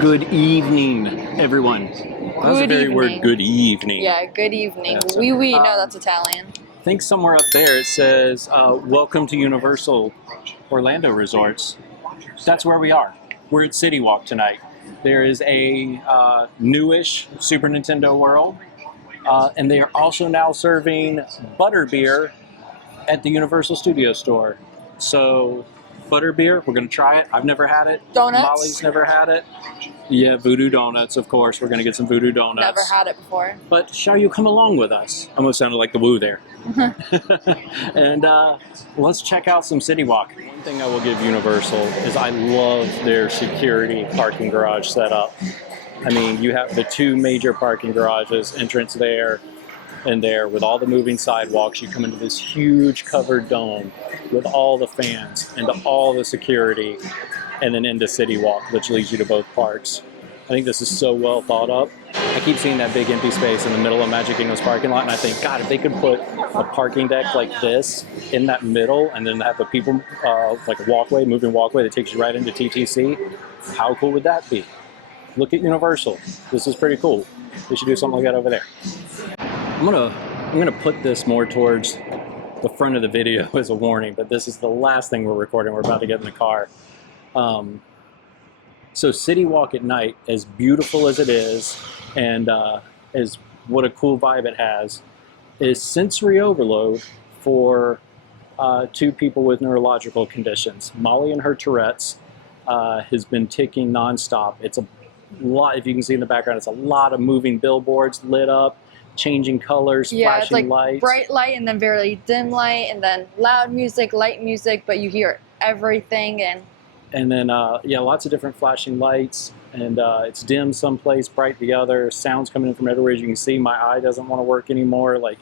Good evening, everyone. That was a very word, good evening. Yeah, good evening. Oui, no, that's Italian. I think somewhere up there it says, welcome to Universal Orlando Resorts. That's where we are. We're at CityWalk tonight. There is a newish Super Nintendo World, and they are also now serving Butterbeer at the Universal Studio Store. So, Butterbeer, we're going to try it. I've never had it. Donuts? Molly's never had it. Yeah, Voodoo Doughnuts, of course. We're going to get some Voodoo Doughnuts. Never had it before. But shall you come along with us? Almost sounded like the woo there. And let's check out some CityWalk. One thing I will give Universal is I love their security parking garage setup. I mean, you have the two major parking garages, entrance there and there, with all the moving sidewalks. You come into this huge covered dome with all the fans and all the security, and then into CityWalk, which leads you to both parks. I think this is so well thought up. I keep seeing that big empty space in the middle of Magic Kingdom's parking lot, and I think, God, if they could put a parking deck like this in that middle, and then have the people, like a walkway, moving walkway that takes you right into TTC, how cool would that be? Look at Universal. This is pretty cool. We should do something like that over there. I'm gonna put this more towards the front of the video as a warning, but this is the last thing we're recording. We're about to get in the car. So CityWalk at night, as beautiful as it is, and as what a cool vibe it has, is sensory overload for two people with neurological conditions. Molly and her Tourette's has been ticking nonstop. It's a lot, if you can see in the background, it's a lot of moving billboards lit up, changing colors, yeah, flashing it's like lights. Bright light and then very dim light and then loud music, light music, but you hear everything. And then, yeah, lots of different flashing lights, and it's dim someplace, bright the other, sounds coming in from everywhere. As you can see, my eye doesn't want to work anymore. Like,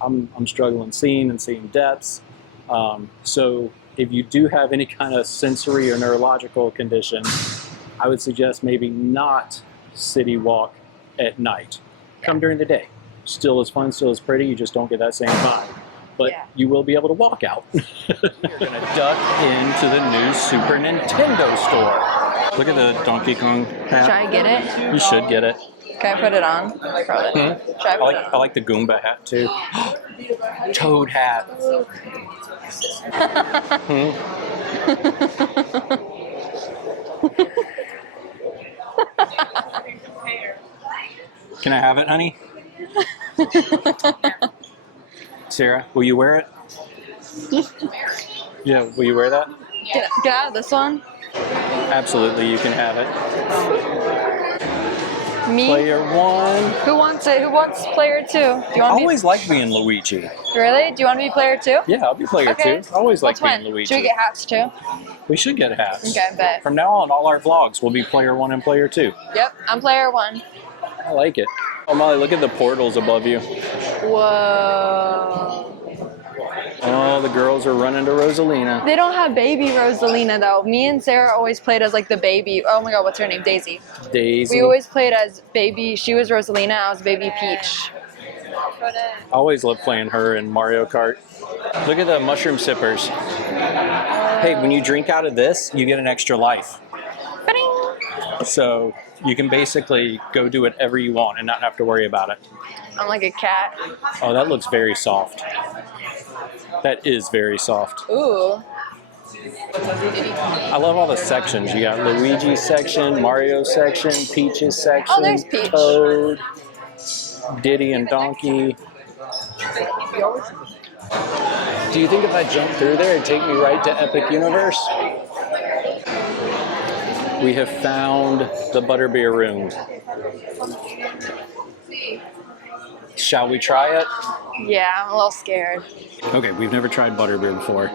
I'm struggling seeing and seeing depths. So if you do have any kind of sensory or neurological condition, I would suggest maybe not CityWalk at night. Come during the day. Still as fun, still as pretty, you just don't get that same vibe. But you will be able to walk out. You're going to duck into the new Super Nintendo store. Look at the Donkey Kong hat. Should I get it? You should get it. Can I put it on? Probably. I like the Goomba hat too. Toad hat. Can I have it, honey? Sarah, will you wear it? Yeah, will you wear that? Get out of this one. Absolutely, you can have it. Me? Player one. Who wants it? Who wants player two? Do you want I always like being Luigi. Really? Do you want to be player two? Yeah, I'll be player two. I always like being Luigi. Should we get hats too? We should get hats. Okay, bet. From now on, all our vlogs will be player one and player two. Yep, I'm player one. I like it. Oh, Molly, look at the portals above you. Whoa. Oh, the girls are running to Rosalina. They don't have baby Rosalina though. Me and Sarah always played as like the baby. Oh my god, what's her name? Daisy. Daisy. We always played as baby. She was Rosalina. I was baby Peach. I always loved playing her in Mario Kart. Look at the mushroom sippers. Hey, when you drink out of this, you get an extra life. So you can basically go do whatever you want and not have to worry about it. I'm like a cat. Oh, that looks very soft. That is very soft. Ooh. I love all the sections. You got Luigi's section, Mario section, Peach's section, Oh, there's Peach. Toad, Diddy and Donkey. Do you think if I jump through there, it'd take me right to Epic Universe? We have found the Butterbeer room. Shall we try it? Yeah, I'm a little scared. Okay, we've never tried Butterbeer before.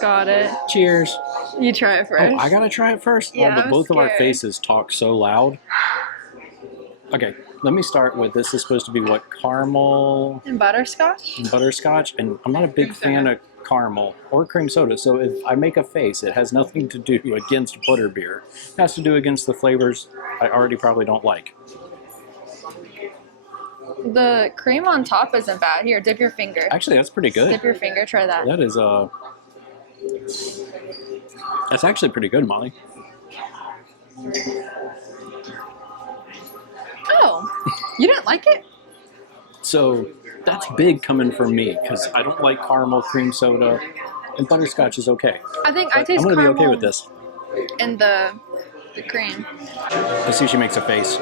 Got it. Cheers. You try it first. Oh, I gotta try it first? Yeah, Oh, but I'm both of our scared. faces talk so loud. Okay, let me start with this. Is supposed to be what? Caramel And butterscotch? and butterscotch, and I'm not a big fan of caramel or cream soda, so if I make a face, it has nothing to do against Butterbeer. It has to do against the flavors I already probably don't like. The cream on top isn't bad. Here, dip your finger. Actually, that's pretty good. Dip your finger, try that. That is, that's actually pretty good, Molly. Oh, you didn't like it? So that's big coming from me because I don't like caramel cream soda, and butterscotch is okay. I think I But taste I'm gonna be caramel okay with this. in the cream. Let's see if she makes a face.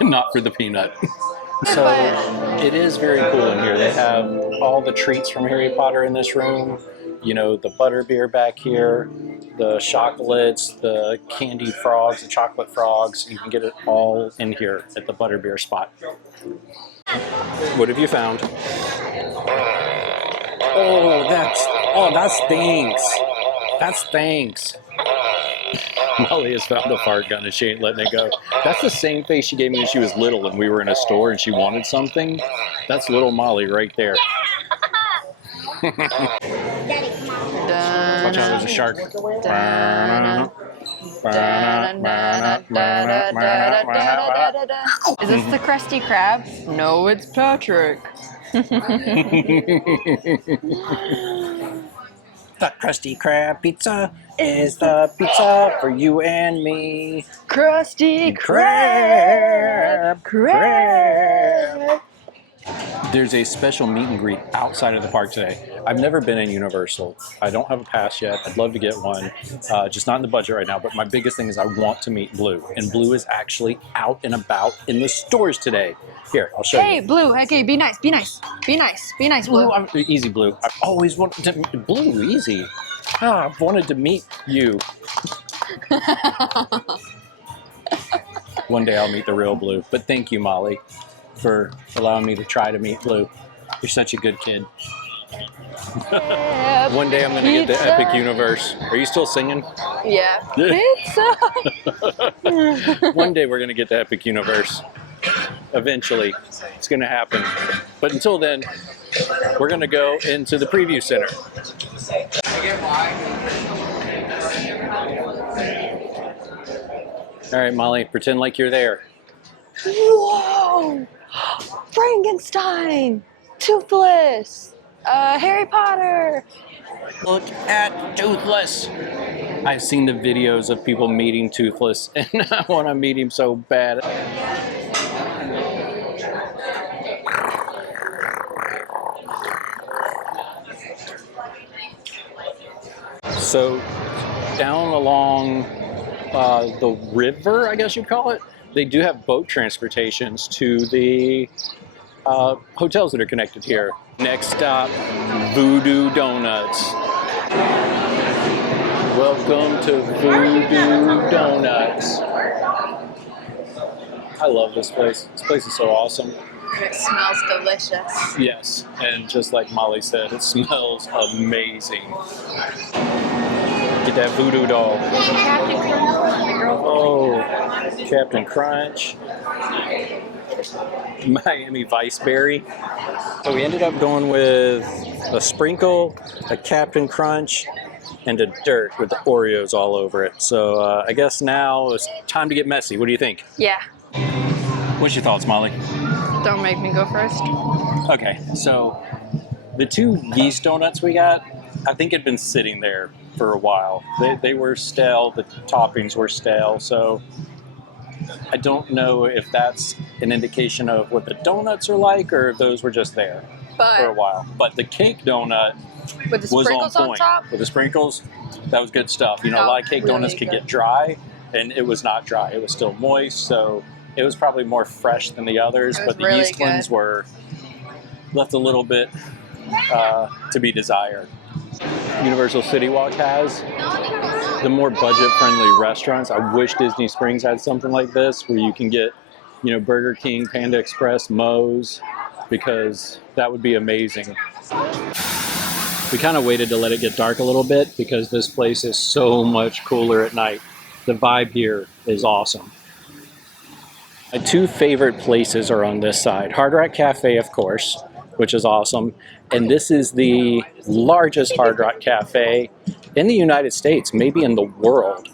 Not for the peanut. So it is very cool in here. They have all the treats from Harry Potter in this room. You know, the Butterbeer back here, the chocolates, the candied frogs, the chocolate frogs. You can get it all in here at the Butterbeer spot. What have you found? Oh, that stinks. That stinks. Molly has found a fart gun and she ain't letting it go. That's the same face she gave me when she was little and we were in a store and she wanted something. That's little Molly right there. Watch out, there's a shark. Is this the Krusty Krab? No, it's Patrick. The Krusty Krab pizza is the pizza for you and me. Krusty Krab. There's a special meet and greet outside of the park today. I've never been in Universal. I don't have a pass yet. I'd love to get one, just not in the budget right now. But my biggest thing is I want to meet Blue. And Blue is actually out and about in the stores today. Here, I'll show you. Hey, Blue. Okay, be nice. Be nice. Be nice. Be nice, Blue. Easy, Blue. I've always wanted to meet Blue. Easy. I've wanted to meet you. One day I'll meet the real Blue. But thank you, Molly, for allowing me to try to meet Blue. You're such a good kid. One day I'm going to get the Epic Universe. Are you still singing? Yeah. Pizza. One day we're going to get the Epic Universe. Eventually. It's going to happen. But until then, we're going to go into the preview center. All right, Molly, pretend like you're there. Whoa! Frankenstein! Toothless! Harry Potter! Look at Toothless! I've seen the videos of people meeting Toothless, and I want to meet him so bad. So, down along the river, I guess you'd call it, they do have boat transportations to the hotels that are connected here. Next stop, Voodoo Doughnuts. Welcome to Voodoo Doughnuts. I love this place. This place is so awesome. It smells delicious. Yes, and just like Molly said, it smells amazing. Get that voodoo doll. Oh, Captain Crunch. Miami Vice Berry. So we ended up going with a sprinkle, a Captain Crunch, and a dirt with the Oreos all over it. So I guess now it's time to get messy. What do you think? Yeah. What's your thoughts, Molly? Don't make me go first. Okay, so the two yeast donuts we got, I think had been sitting there for a while. They were stale, the toppings were stale, so I don't know if that's an indication of what the donuts are like or if those were just there for a while. But the cake donut with the was sprinkles on on top? With the sprinkles, that was good stuff. You know, a lot of cake donuts could get dry, and it was not dry. It was still moist, so it was probably more fresh than the others, but the yeast ones were left a little bit to be desired. Universal CityWalk has the more budget-friendly restaurants. I wish Disney Springs had something like this where you can get, you know, Burger King, Panda Express, Moe's, because that would be amazing. We kind of waited to let it get dark a little bit because this place is so much cooler at night. The vibe here is awesome. My two favorite places are on this side. Hard Rock Cafe, of course, which is awesome. And this is the largest Hard Rock Cafe in the United States, maybe in the world.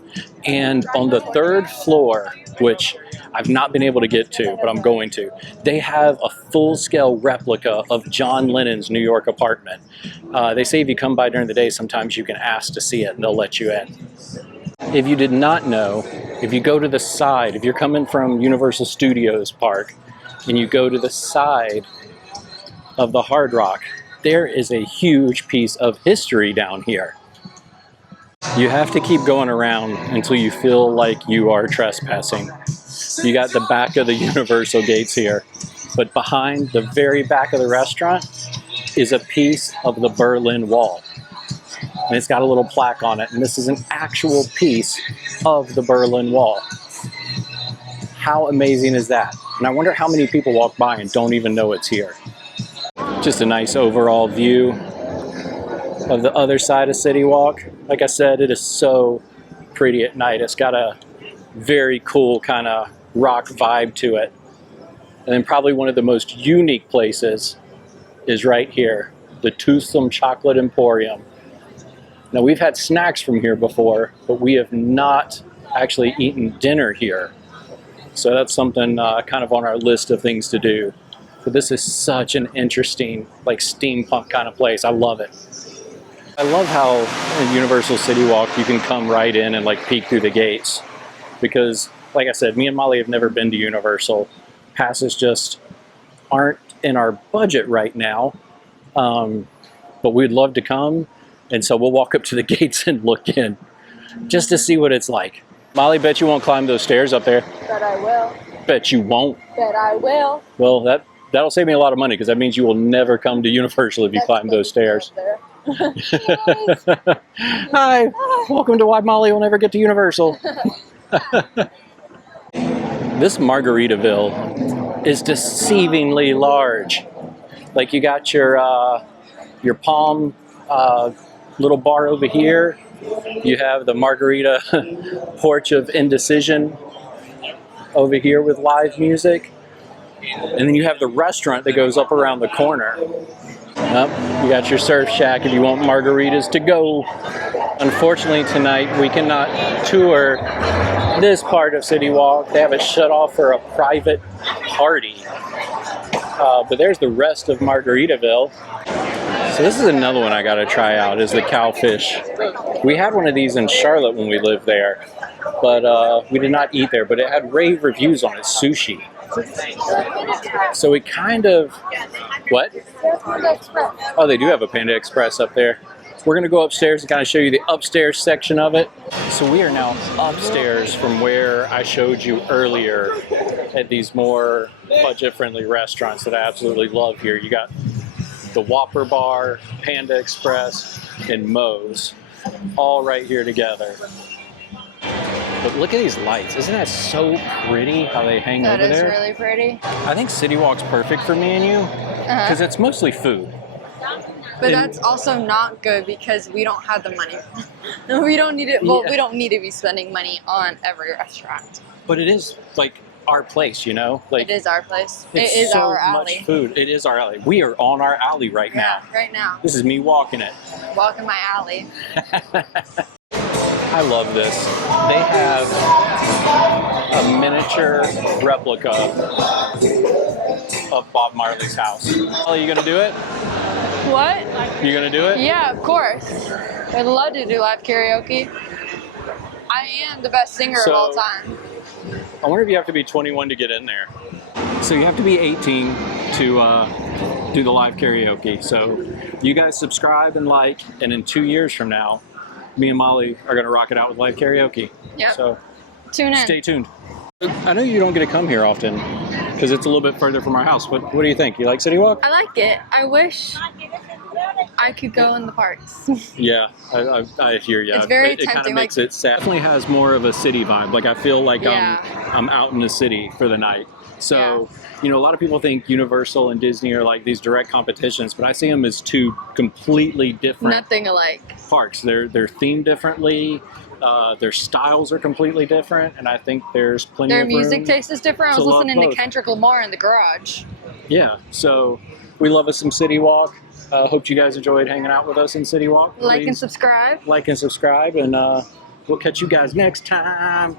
And on the 3rd floor, which I've not been able to get to, but I'm going to, they have a full-scale replica of John Lennon's New York apartment. They say if you come by during the day, sometimes you can ask to see it and they'll let you in. If you did not know, if you go to the side, if you're coming from Universal Studios Park and you go to the side of the Hard Rock, there is a huge piece of history down here. You have to keep going around until you feel like you are trespassing. You got the back of the Universal gates here, but behind the very back of the restaurant is a piece of the Berlin Wall. And it's got a little plaque on it, and this is an actual piece of the Berlin Wall. How amazing is that? And I wonder how many people walk by and don't even know it's here. Just a nice overall view of the other side of CityWalk. Like I said, it is so pretty at night. It's got a very cool kind of rock vibe to it. And then probably one of the most unique places is right here, the Toothsome Chocolate Emporium. Now, we've had snacks from here before, but we have not actually eaten dinner here. So that's something kind of on our list of things to do. But this is such an interesting, like, steampunk kind of place. I love it. I love how in Universal CityWalk you can come right in and like peek through the gates. Because, like I said, me and Molly have never been to Universal. Passes just aren't in our budget right now. But we'd love to come. And so we'll walk up to the gates and look in just to see what it's like. Molly, bet you won't climb those stairs up there. Bet I will. Bet you won't. Bet I will. Well, that'll save me a lot of money because that means you will never come to Universal if you climb those stairs. Hi, welcome to Why Molly Will Never Get to Universal. This Margaritaville is deceivingly large. Like, you got your Palm little bar over here. You have the Margarita Porch of Indecision over here with live music. And then you have the restaurant that goes up around the corner. You got your Surf Shack if you want margaritas to go. Unfortunately tonight we cannot tour this part of CityWalk. They have it shut off for a private party. But there's the rest of Margaritaville. So this is another one I gotta try out, is the cowfish. We had one of these in Charlotte when we lived there, but we did not eat there, but it had rave reviews on it, sushi. So it kind of, what? Oh, they do have a Panda Express up there. We're gonna go upstairs and kind of show you the upstairs section of it. So we are now upstairs from where I showed you earlier at these more budget-friendly restaurants that I absolutely love here. You got the Whopper Bar, Panda Express, and Moe's, all right here together. But look at these lights. Isn't that so pretty how they hang over there? That is really pretty. I think CityWalk's perfect for me and you because it's mostly food. But that's also not good because we don't have the money. We don't need it. Well, we don't need to be spending money on every restaurant. But it is like our place, you know? Like, it is our place. It's It is so our alley. much food. It is our alley. We are on our alley right now. Right now. This is me walking it. Walking my alley. I love this. They have a miniature replica of Bob Marley's house. Are you gonna do it? What? You gonna do it? Yeah, of course. I'd love to do live karaoke. I am the best singer of all time. I wonder if you have to be 21 to get in there. So you have to be 18 to do the live karaoke. So you guys subscribe and like, and in 2 years from now, me and Molly are gonna rock it out with live karaoke. Yeah. So tune in. Stay tuned. I know you don't get to come here often because it's a little bit further from our house, but what do you think? You like CityWalk? I like it. I wish I could go in the parks. Yeah, I hear you. It's very It kind of tempting, makes like- it sad. Definitely has more of a city vibe. Like, I feel like I'm out in the city for the night. So, you know, a lot of people think Universal and Disney are like these direct competitions, but I see them as two completely different Nothing alike. parks. They're themed differently. Their styles are completely different, and I think there's plenty Their of music room taste is different. I was to love listening to both. Kendrick Lamar in the garage. Yeah, so we love us some CityWalk. Hope you guys enjoyed hanging out with us in CityWalk. Like and Please subscribe. like and subscribe, and we'll catch you guys next time.